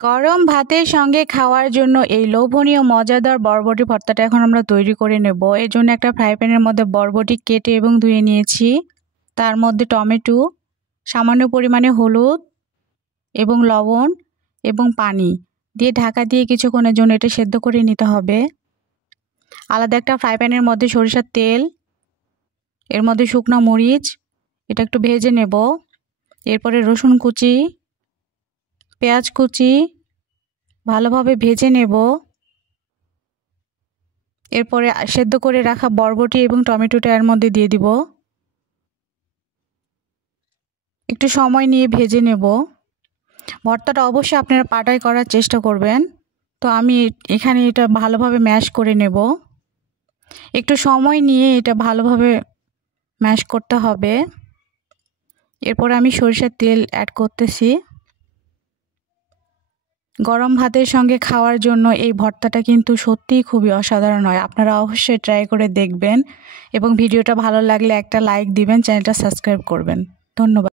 গরম ভাতের সঙ্গে খাওয়ার জন্য এই লোভনীয় মজাদার বরবটি ভর্তাটা এখন আমরা তৈরি করে নেব। এর জন্য একটা ফ্রাই প্যানের মধ্যে বরবটি কেটে এবং ধুয়ে নিয়েছি। তার মধ্যে টমেটো, সামান্য পরিমাণে হলুদ এবং লবণ এবং পানি দিয়ে ঢাকা দিয়ে কিছুক্ষণের জন্য এটা সেদ্ধ করে নিতে হবে। আলাদা একটা ফ্রাই প্যানের মধ্যে সরিষার তেল, এর মধ্যে শুকনো মরিচ, এটা একটু ভেজে নেব। এরপরে রসুন কুচি, পেঁয়াজ কুচি ভালোভাবে ভেজে নেব। এরপরে সেদ্ধ করে রাখা বরবটি এবং টমেটোটা এর মধ্যে দিয়ে দিব। একটু সময় নিয়ে ভেজে নেব। ভর্তাটা অবশ্যই আপনারা পাটায় করার চেষ্টা করবেন। তো আমি এখানে এটা ভালোভাবে ম্যাশ করে নেব। একটু সময় নিয়ে এটা ভালোভাবে ম্যাশ করতে হবে। এরপর আমি সরিষার তেল অ্যাড করতেছি। গরম ভাতের সঙ্গে খাওয়ার জন্য এই ভর্তাটা কিন্তু সত্যিই খুবই অসাধারণ হয়। আপনারা অবশ্যই ট্রাই করে দেখবেন এবং ভিডিওটা ভালো লাগলে একটা লাইক দিবেন, চ্যানেলটা সাবস্ক্রাইব করবেন। ধন্যবাদ।